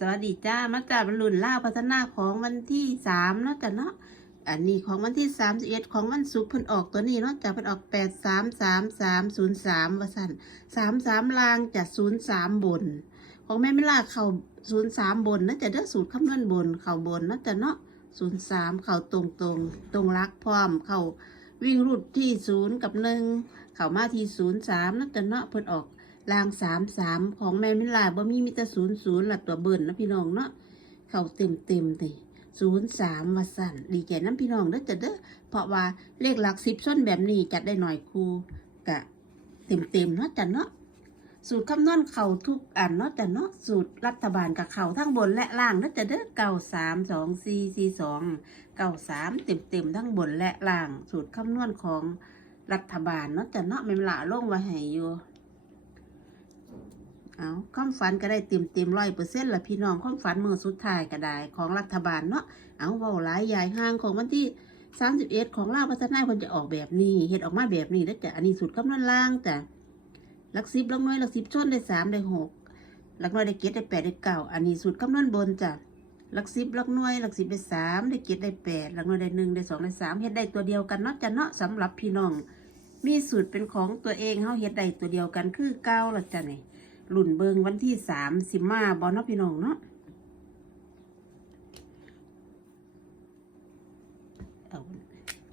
สวัสดีจ้ามาจากบรรลุนล่าวพัฒนาของวันที่สามเนาะจ้ะเนาะอันนี้ของวันที่สามสิบเอ็ดของวันศุกร์เพิ่นออกตัวนี้เนาะจ้ะเพิ่นออกแปดสามสามสามศูนย์สามวสันสามสามลางจะศูนย์สามบน ของแม่ไม่ลาเข่าศูนย์สามบนนะจะได้สูตรคำนวณบน เข่าบนนะจ้ะเนาะศูนย์สามเข่าตรงตรงตรงรักพร้อมเข่าวิ่งรุดที่ศูนย์กับหนึ่งเข่ามาที่ศูนย์สามนะจ้ะเนาะเพิ่นออก รางสามสามของแม่มิลาบ่มีมิตรศูนย์ศูนย์ลักตัวเบิ่นนะพี่น้องเนาะเข้าเต็มเต็มเลยศูนย์สามวาสั่นดีแก่น้ำพี่น้องเด้อจ้ะเด้อเพราะว่าเลขหลักสิบส้นแบบนี้จัดได้หน่อยครูกะเต็มเต็มเนาะจ้ะเนาะสูตรคำนวณเข่าทุกอันเนาะจ้ะเนาะสูตรรัฐบาลกับเข่าทั้งบนและล่างเนาะจ้ะเด้อเก้าสามสองสี่สี่สองเก้าสามเต็มเต็มทั้งบนและล่าง สูตรคำนวณของรัฐบาลเนาะจ้ะเนาะแม่มิลาลงไว้ให้อยู่ เอาความฝันก็ได้เต็มเต็มร้อยเปอร์เซ็นต์ละพี่น้องความฝันมือสุดท้ายก็ได้ของรัฐบาลเนาะเอาเว่าหลายใหญ่ห้างของวันที่สามสิบเอ็ดของลาพัฒนาคนจะออกแบบนี้เห็ดออกมาแบบนี้แล้วจะอันนี้สุดคำนวณล่างจ้ะหลักสิบหลักน้อยหลักสิบชนได้สามได้หกหลักน้อยได้เจ็ดได้แปดได้เก้าอันนี้สุดคำนวณบนจ้ะหลักสิบหลักน้อยหลักสิบได้สามได้เจ็ดได้แปดหลักน้อยได้หนึ่งได้สองได้สามเฮ็ดได้ตัวเดียวกันเนาะจ้ะเนาะสำหรับพี่น้อง มีสูตรเป็นของตัวเองเฮาเฮ็ดได้ตัวเดียวกันคือเก้าละจ้ะนี่ รุ่นเบิงวันที่สามสิมาบอนาะพี่น้องเนาะเอา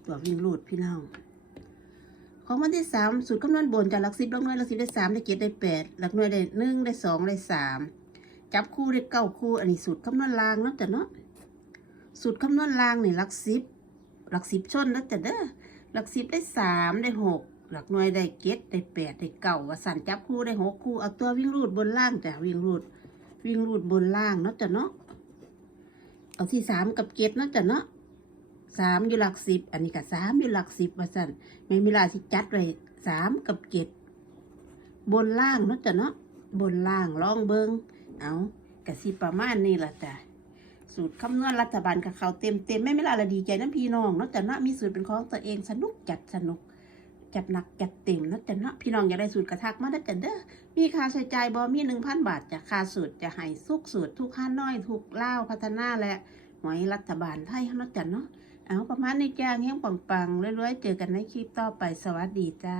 ตัววิ่งรูดพี่น้องของวันที่สามสูตรคำนวณบนจากหลักสิบหลักหน่วยหลักสิบได้สามได้เจ็ดได้แปดหลักหน่วยได้หนึ่งได้สองได้สามจับคู่ได้เก้าคู่ อันนี้สูตรคำนวณรางเนาะจ้ะเนาะสูตรคำนวณรางนี่หลักสิบหลักสิบชนแล้วจ้ะเด้อหลักสิบได้สามได้หก หลักหน่วยได้เก็ดได้แปดได้เก่าว่าสั่นจับคู่ได้หกคู่เอาตัววิ่งรูดบนล่างจ้ะวิ่งรูด วิ่งรูดบนล่างเนาะจ้ะเนาะเอาที่สามกับเก็ดเนาะจ้ะเนาะสามอยู่หลักสิบอันนี้กับสามอยู่หลักสิบว่าสั่นไม่มีลาที่จัดไว้สามกับเก็ดบนล่างเนาะจ้ะเนาะบนล่างลองเบิงเอากะสิประมาณนี้ละจ้ะสูตรคำนวณรัฐบาลกับเขาเต็มเต็มไม่มีลาละดีใจน้ำพี่น้องเนาะจ้ะเนาะมีสูตรเป็นของตัวเองสนุกจัดสนุก จัดหนักจัดเต็มนะจ๊ะเนาะพี่น้องอยากได้สูตรกระทักมาได้จ้ะเด้อมีค่าใช้จ่ายบอมีหนึ่งพันบาทจะค่าสูตรจะให้สุกสูตรทุกข้าน้อยทุกเล่าพัฒนาและหวยรัฐบาลไทยเนาะจ๊ะเนาะเอาประมาณนี้จ้าเงี้ยงปังๆเรื่อยๆเจอกันในคลิปต่อไปสวัสดีจ้า